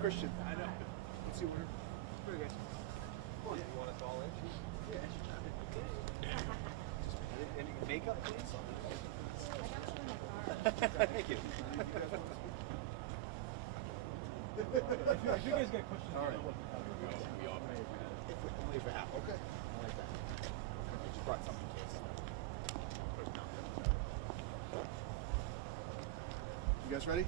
Christian. I know. Let's see where. Where you guys? Come on. You want us all in? Yeah. Any makeup, please? Thank you. If you guys get questions, all right. Only for half. Okay. I like that. I just brought something to us. You guys ready?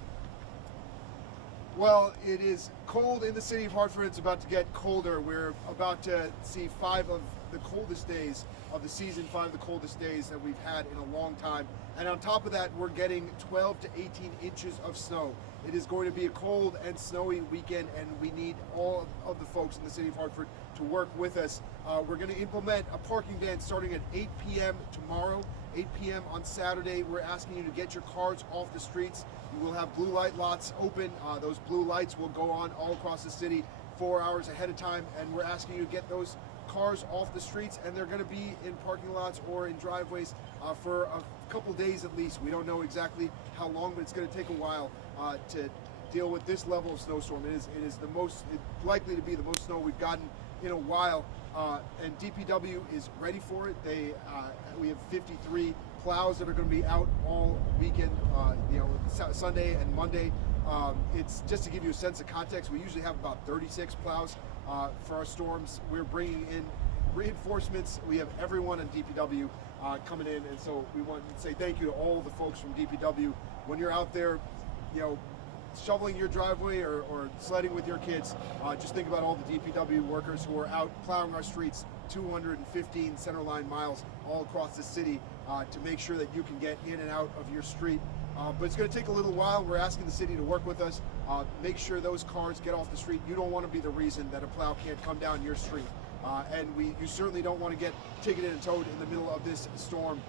Well, it is cold in the city of Hartford. It's about to get colder. We're about to see 5 of the coldest days of the season, 5 of the coldest days that we've had in a long time. And on top of that, we're getting 12 to 18 inches of snow. It is going to be a cold and snowy weekend, and we need all of the folks in the city of Hartford to work with us. We're going to implement a parking ban starting at 8 p.m. tomorrow, 8 p.m. on Saturday. We're asking you to get your cars off the streets. We will have blue light lots open. Those blue lights will go on all across the city 4 hours ahead of time, and we're asking you to get those cars off the streets, and they're going to be in parking lots or in driveways for a couple days at least. We don't know exactly how long, but it's going to take a while to deal with this level of snowstorm. It is the most, it's likely to be the most snow we've gotten in a while, and DPW is ready for it. We have 53 plows that are going to be out all weekend, Sunday and Monday. It's just to give you a sense of context. We usually have about 36 plows for our storms. We're bringing in reinforcements. We have everyone in DPW coming in, and so we want to say thank you to all the folks from DPW. When you're out there, shoveling your driveway or sledding with your kids, just think about all the DPW workers who are out plowing our streets 215 centerline miles all across the city to make sure that you can get in and out of your street. But it's going to take a little while. We're asking the city to work with us. Make sure those cars get off the street. You don't want to be the reason that a plow can't come down your street. And you certainly don't want to get ticketed and towed in the middle of this storm.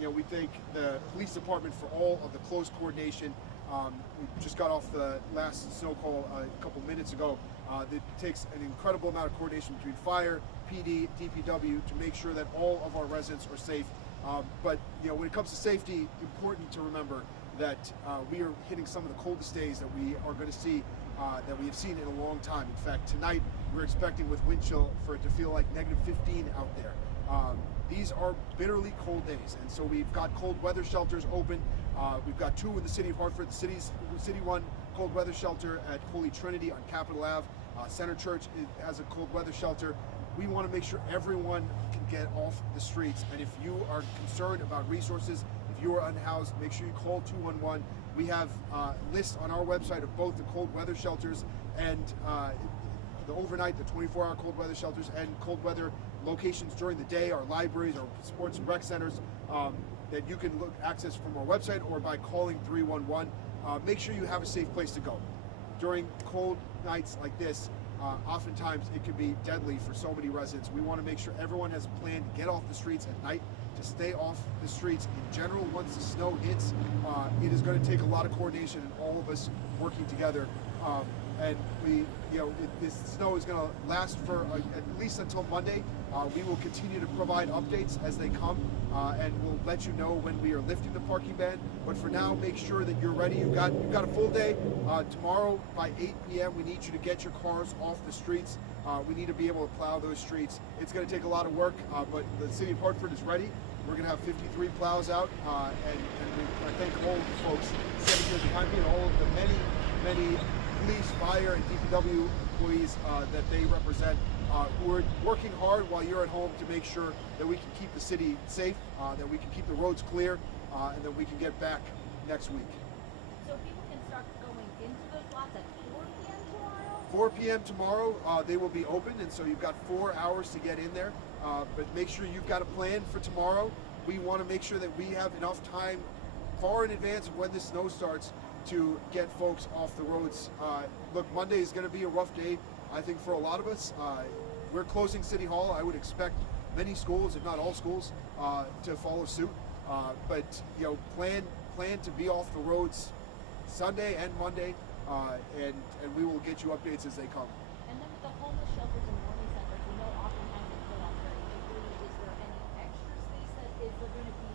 We thank the police department for all of the close coordination. We just got off the last snow call a couple minutes ago. It takes an incredible amount of coordination between fire, PD, DPW to make sure that all of our residents are safe. But when it comes to safety, important to remember that we are hitting some of the coldest days that we are going to see, that we have seen in a long time. In fact, tonight we're expecting with wind chill for it to feel like -15 out there. These are bitterly cold days, and so we've got cold weather shelters open. We've got 2 in the city of Hartford. The City 1 cold weather shelter at Holy Trinity on Capitol Ave. Center Church has a cold weather shelter. We want to make sure everyone can get off the streets, and if you are concerned about resources, if you are unhoused, make sure you call 211. We have lists on our website of both the cold weather shelters and the overnight, the 24-hour cold weather shelters, and cold weather locations during the day, our libraries, our sports and rec centers, that you can access from our website or by calling 311. Make sure you have a safe place to go. During cold nights like this, oftentimes it can be deadly for so many residents. We want to make sure everyone has a plan to get off the streets at night, to stay off the streets in general. Once the snow hits, it is going to take a lot of coordination and all of us working together. And this snow is going to last for at least until Monday. We will continue to provide updates as they come, and we'll let you know when we are lifting the parking ban. But for now, make sure that you're ready. You've got a full day. Tomorrow by 8 p.m. we need you to get your cars off the streets. We need to be able to plow those streets. It's going to take a lot of work, but the city of Hartford is ready. We're going to have 53 plows out, and I thank all of the folks sitting here behind me and all of the many police, fire, and DPW employees that they represent, who are working hard while you're at home to make sure that we can keep the city safe, that we can keep the roads clear, and that we can get back next week. So people can start going into those lots at 4 p.m. tomorrow? 4 p.m. tomorrow, they will be open, and so you've got 4 hours to get in there. But make sure you've got a plan for tomorrow. We want to make sure that we have enough time far in advance of when the snow starts to get folks off the roads. Look, Monday is going to be a rough day, I think, for a lot of us. We're closing City Hall. I would expect many schools, if not all schools, to follow suit. But plan to be off the roads Sunday and Monday, and we will get you updates as they come. And then with the homeless shelters and warming centers, we know oftentimes they fill out very quickly. Is there any extra space that is there going to be,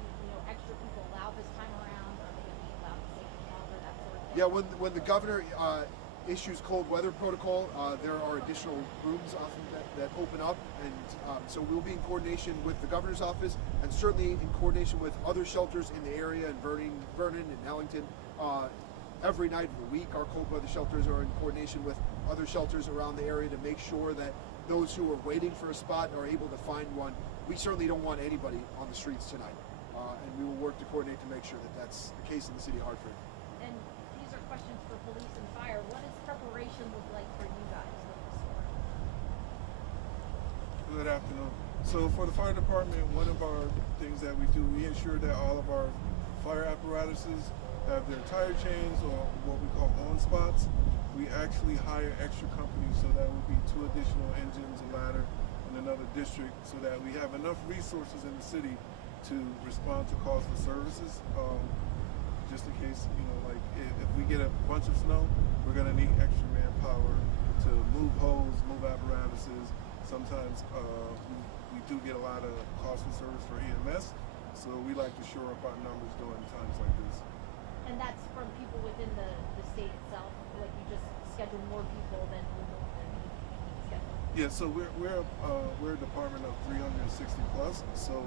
extra people allowed this time around? Are they going to be allowed to stay longer, that sort of thing? Yeah, when the governor issues cold weather protocol, there are additional rooms that open up, and so we'll be in coordination with the governor's office, and certainly in coordination with other shelters in the area, in Vernon and Ellington. Every night of the week, our cold weather shelters are in coordination with other shelters around the area to make sure that those who are waiting for a spot are able to find one. We certainly don't want anybody on the streets tonight, and we will work to coordinate to make sure that that's the case in the city of Hartford. And these are questions for police and fire. What does preparation look like for you guys with the storm? Good afternoon. So for the fire department, one of our things that we do, we ensure that all of our fire apparatuses have their tire chains, or what we call on spots. We actually hire extra companies, so that would be 2 additional engines, a ladder, and another district, so that we have enough resources in the city to respond to calls for services. Just in case, like if we get a bunch of snow, we're gonna need extra manpower to move hose, move apparatuses. Sometimes we do get a lot of calls for service for EMS, so we like to shore up our numbers during times like this. And that's from people within the state itself, like you just schedule more people than you normally schedule. Yeah, so we're a department of 360 plus, so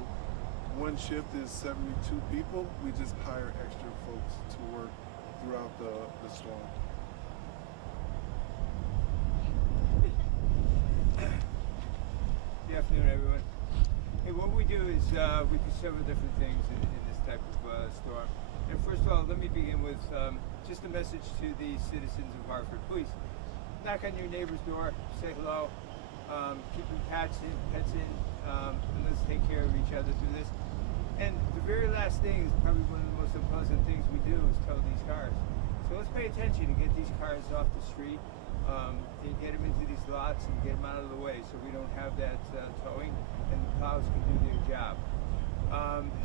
one shift is 72 people. We just hire extra folks to work throughout the storm. Good afternoon, everyone. Hey, what we do is we do several different things in this type of storm. And first of all, let me begin with just a message to the citizens of Hartford. Please, knock on your neighbor's door, say hello, keep your pets in, and let's take care of each other through this. And the very last thing is probably one of the most unpleasant things we do is tow these cars. So let's pay attention to get these cars off the street, and get them into these lots and get them out of the way so we don't have that towing, and the plows can do their job.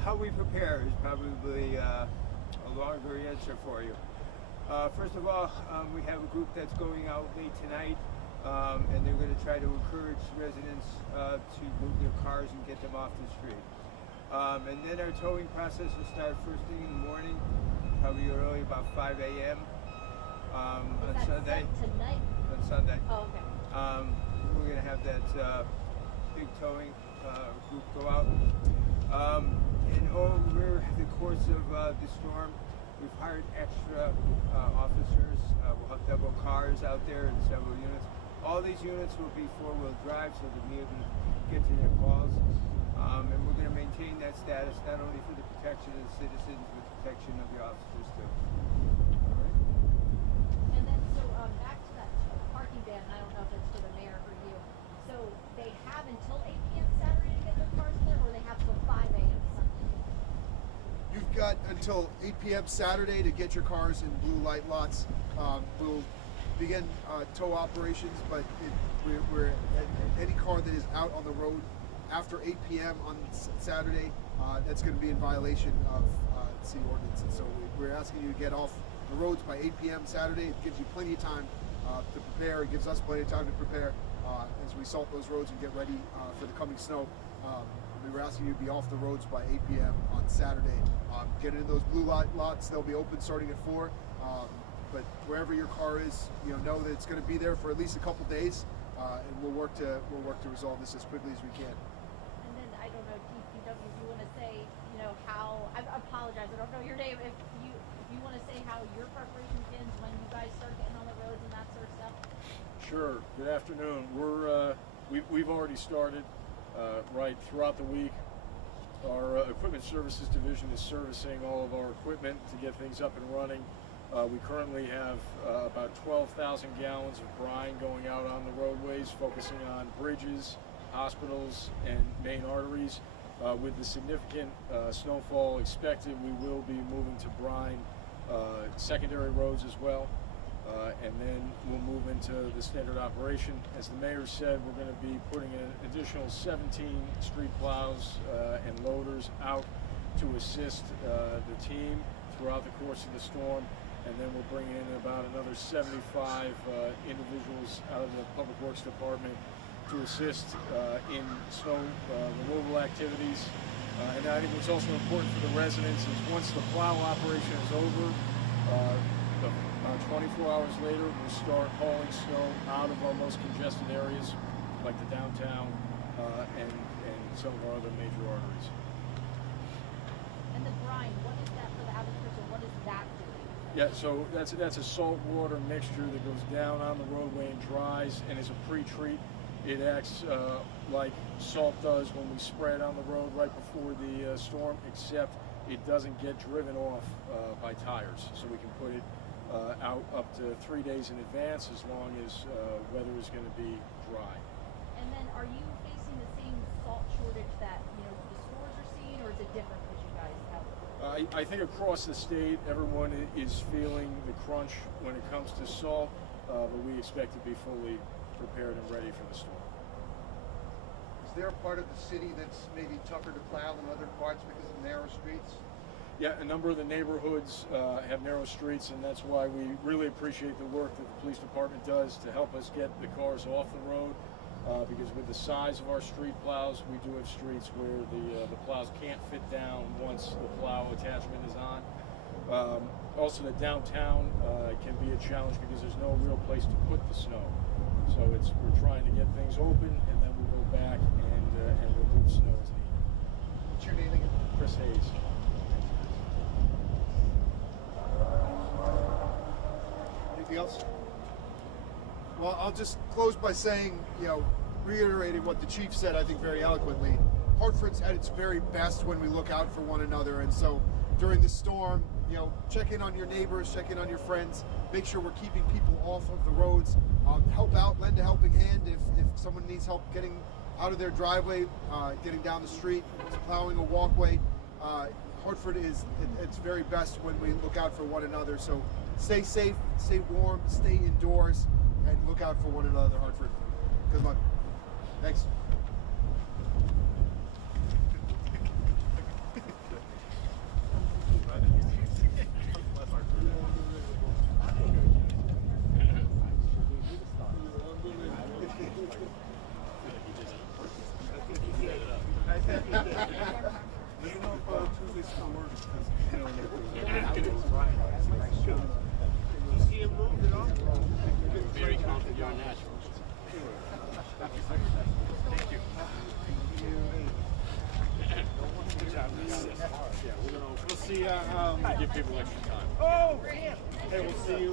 How we prepare is probably a longer answer for you. First of all, we have a group that's going out late tonight, and they're going to try to encourage residents to move their cars and get them off the street. And then our towing process will start first thing in the morning, probably early, about 5 a.m. On Sunday. Tonight? On Sunday. Oh, okay. We're going to have that big towing group go out. And over the course of the storm, we've hired extra officers. We'll have double cars out there in several units. All these units will be 4-wheel drive, so they'll be able to get to their calls. And we're going to maintain that status not only for the protection of the citizens, but protection of the officers too. All right. And then, so back to that parking ban, I don't know if it's for the mayor or you. So they have until 8 p.m. Saturday to get their cars in there, or they have till 5 a.m. Sunday? You've got until 8 p.m. Saturday to get your cars in blue light lots. We'll begin tow operations, but we're any car that is out on the road after 8 p.m. on Saturday, that's going to be in violation of city ordinance. And so we're asking you to get off the roads by 8 p.m. Saturday. It gives you plenty of time to prepare. It gives us plenty of time to prepare as we salt those roads and get ready for the coming snow. We were asking you to be off the roads by 8 p.m. on Saturday. Get in those blue lots. They'll be open starting at 4. But wherever your car is, know that it's going to be there for at least a couple days, and we'll work to resolve this as quickly as we can. And then, I don't know, DPW, if you want to say, how, I apologize, I don't know your name, if you want to say how your preparation begins, when you guys start getting on the roads and that sort of stuff? Sure. Good afternoon. We've already started right throughout the week. Our equipment services division is servicing all of our equipment to get things up and running. We currently have about 12,000 gallons of brine going out on the roadways, focusing on bridges, hospitals, and main arteries. With the significant snowfall expected, we will be moving to brine secondary roads as well. And then we'll move into the standard operation. As the mayor said, we're going to be putting an additional 17 street plows and loaders out to assist the team throughout the course of the storm. And then we'll bring in about another 75 individuals out of the Public Works Department to assist in snow removal activities. And I think what's also important for the residents is once the plow operation is over, 24 hours later, we'll start hauling snow out of our most congested areas, like the downtown and some of our other major arteries. And the brine, what is that for the average person? What is that doing? Yeah, so that's a salt water mixture that goes down on the roadway and dries, and is a pre-treat. It acts like salt does when we spray it on the road right before the storm, except it doesn't get driven off by tires. So we can put it out up to 3 days in advance, as long as weather is going to be dry. And then are you facing the same salt shortage that, the stores are seeing, or is it different because you guys have? I think across the state, everyone is feeling the crunch when it comes to salt, but we expect to be fully prepared and ready for the storm. Is there a part of the city that's maybe tougher to plow than other parts because of narrow streets? Yeah, a number of the neighborhoods have narrow streets, and that's why we really appreciate the work that the police department does to help us get the cars off the road. Because with the size of our street plows, we do have streets where the plows can't fit down once the plow attachment is on. Also, the downtown can be a challenge because there's no real place to put the snow. So we're trying to get things open, and then we go back and remove snow as needed. What's your name again? Chris Hayes. Anything else? Well, I'll just close by saying, reiterating what the chief said, I think very eloquently. Hartford's at its very best when we look out for one another, and so during the storm, check in on your neighbors, check in on your friends, make sure we're keeping people off of the roads, help out, lend a helping hand if someone needs help getting out of their driveway, getting down the street, plowing a walkway. Hartford is at its very best when we look out for one another, so stay safe, stay warm, stay indoors, and look out for one another, Hartford. Good luck. Thanks. Very confident you're natural. Thank you. Good job. Yeah, we'll see. Give people extra time. Oh, damn. Hey, we'll see you.